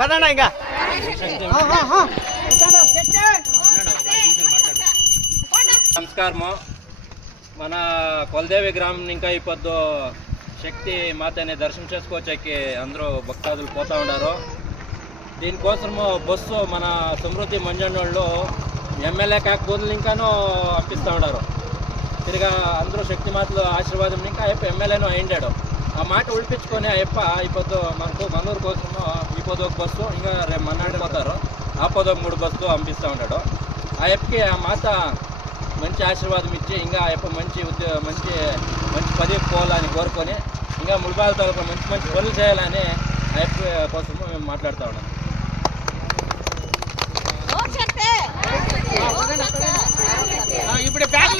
పదండి ఇంకా నమస్కారము. మన కొలదేవి గ్రామం ఇంకా ఇప్పుడు శక్తి మాతని దర్శనం చేసుకోవచ్చాకి అందరూ భక్తాదులు పోతూ ఉన్నారు. దీనికోసము బస్సు మన సమృద్ధి మంజండోళ్ళు ఎమ్మెల్యే కాకపోతే ఇంకానూ పంపిస్తూ ఉన్నారు. తిరిగా అందరూ శక్తి మాతలు ఆశీర్వాదం ఇంకా అయ్యప్ప ఎమ్మెల్యేను అయిండాడు. ఆ మాట ఉడిపించుకొని అయ్యప్ప ఇప్పుడు మనకు మనూరు కోసము ఇప్పుడు ఒక బస్సు ఇంకా రేపు మన్నాడు పోతారు ఆపదొక 3 బస్సులు పంపిస్తూ ఉంటాడు. అయ్యప్పకి ఆ మాత మంచి ఆశీర్వాదం ఇచ్చి ఇంకా అయ్యప్ప మంచి పదవికి పోవాలని కోరుకొని ఇంకా ముడిపాల తాలూకా మంచి పనులు చేయాలని అయ్యప్ప కోసము మేము మాట్లాడుతూ ఉన్నాం. ఇప్పుడు బ్యాగ్